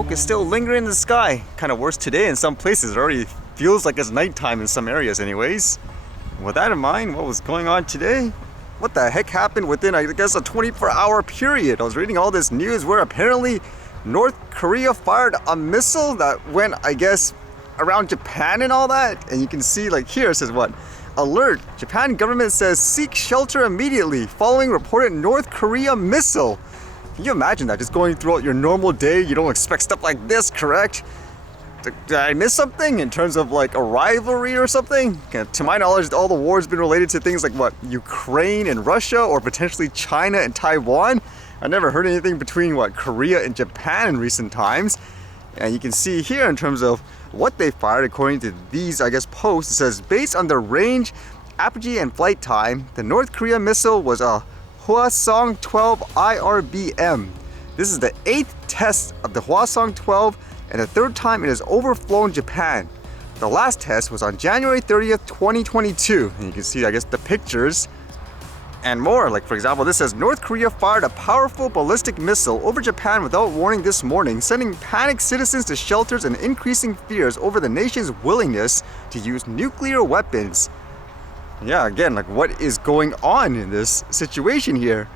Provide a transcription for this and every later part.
smoke is still lingering in the sky. Kind of worse today in some places. It already feels like it's nighttime in some areas anyways. With that in mind, what was going on today? What the heck happened within, I guess, a 24-hour period? I was reading all this news where apparently North Korea fired a missile that went, I guess, around Japan and all that. And you can see, like here, it says what? Alert, Japan government says seek shelter immediately following reported North Korea missile. Can you imagine that? Just going throughout your normal day, you don't expect stuff like this, correct? Did I miss something in terms of like a rivalry or something? To my knowledge, all the wars have been related to things like what? Ukraine and Russia, or potentially China and Taiwan. I never heard anything between what? Korea and Japan in recent times. And you can see here in terms of what they fired according to these, I guess, posts. It says, based on the range, apogee, and flight time, the North Korea missile was a Hwasong-12 IRBM. This is the 8th test of the Hwasong-12 and the 3rd time it has overflown Japan. The last test was on January 30th, 2022. And you can see, I guess, the pictures and more. Like, for example, this says, North Korea fired a powerful ballistic missile over Japan without warning this morning, sending panicked citizens to shelters and increasing fears over the nation's willingness to use nuclear weapons. Yeah, again, like, what is going on in this situation here?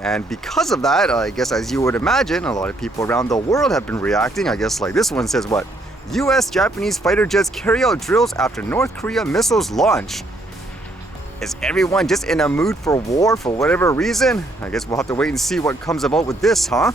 And because of that, I guess, as you would imagine, a lot of people around the world have been reacting. I guess, like, this one says what? US Japanese fighter jets carry out drills after North Korea missiles launch. Is everyone just in a mood for war for whatever reason? I guess we'll have to wait and see what comes about with this, huh?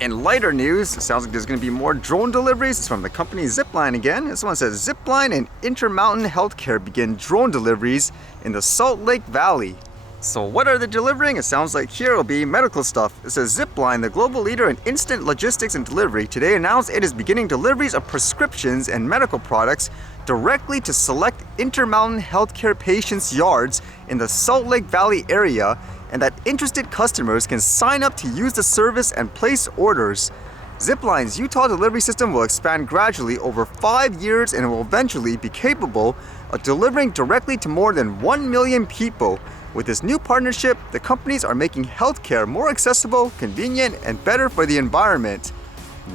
In lighter news, it sounds like there's going to be more drone deliveries. It's from the company Zipline again. This one says, Zipline and Intermountain Healthcare begin drone deliveries in the Salt Lake Valley. So what are they delivering? It sounds like here will be medical stuff. It says Zipline, the global leader in instant logistics and delivery, today announced it is beginning deliveries of prescriptions and medical products directly to select Intermountain Healthcare patients' yards in the Salt Lake Valley area, and that interested customers can sign up to use the service and place orders. Zipline's Utah delivery system will expand gradually over 5 years and will eventually be capable of delivering directly to more than 1 million people. With this new partnership, the companies are making healthcare more accessible, convenient, and better for the environment.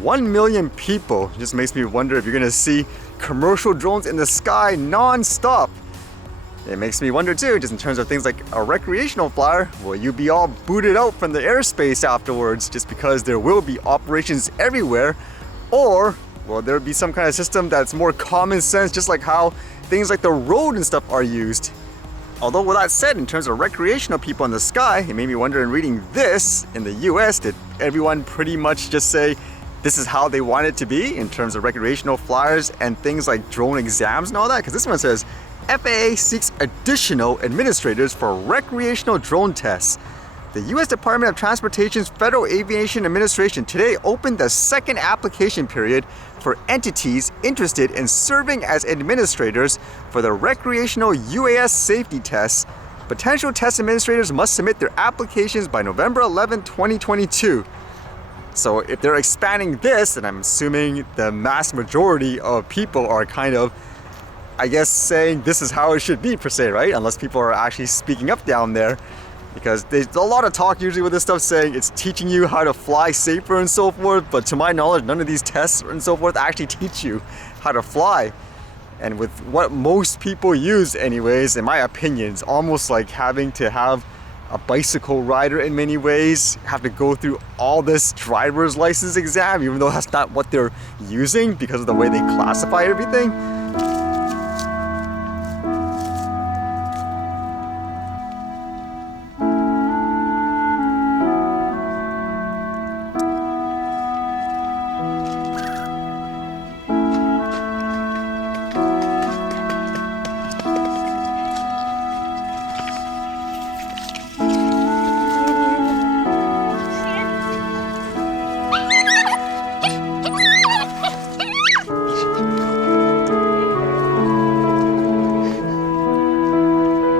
1 million people. Just makes me wonder if you're gonna see commercial drones in the sky non-stop. It makes me wonder too, just in terms of things like a recreational flyer, will you be all booted out from the airspace afterwards just because there will be operations everywhere? Or will there be some kind of system that's more common sense, just like how things like the road and stuff are used? Although with that said, in terms of recreational people in the sky, it made me wonder in reading this in the US, did everyone pretty much just say this is how they want it to be in terms of recreational flyers and things like drone exams and all that? Because this one says, FAA seeks additional administrators for recreational drone tests. The U.S. Department of Transportation's Federal Aviation Administration today opened the second application period for entities interested in serving as administrators for the recreational UAS safety tests. Potential test administrators must submit their applications by November 11, 2022. So if they're expanding this, and I'm assuming the mass majority of people are kind of, I guess, saying this is how it should be per se, right? Unless people are actually speaking up down there. Because there's a lot of talk usually with this stuff saying it's teaching you how to fly safer and so forth, but to my knowledge, none of these tests and so forth actually teach you how to fly. And with what most people use anyways, in my opinion, it's almost like having to have a bicycle rider in many ways, have to go through all this driver's license exam, even though that's not what they're using because of the way they classify everything.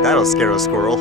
That'll scare a squirrel.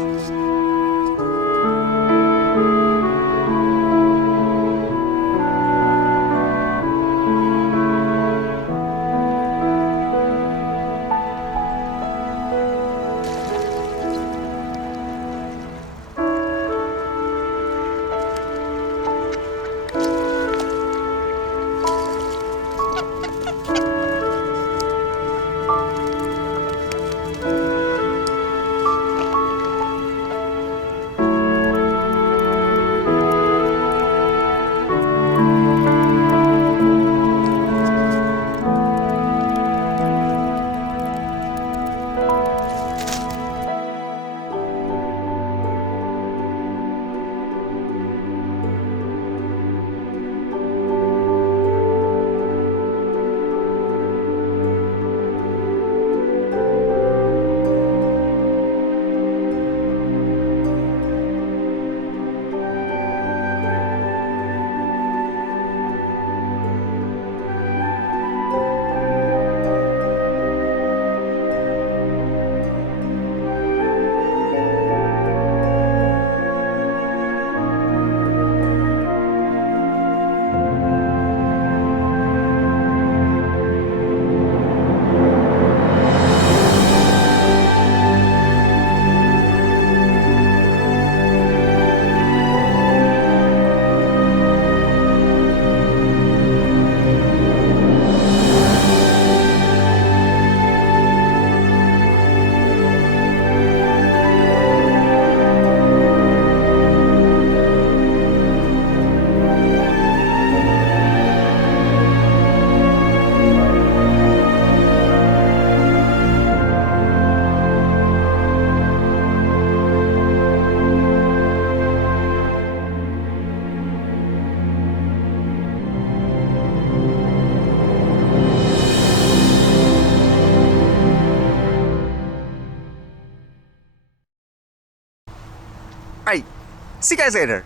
Alright, see you guys later.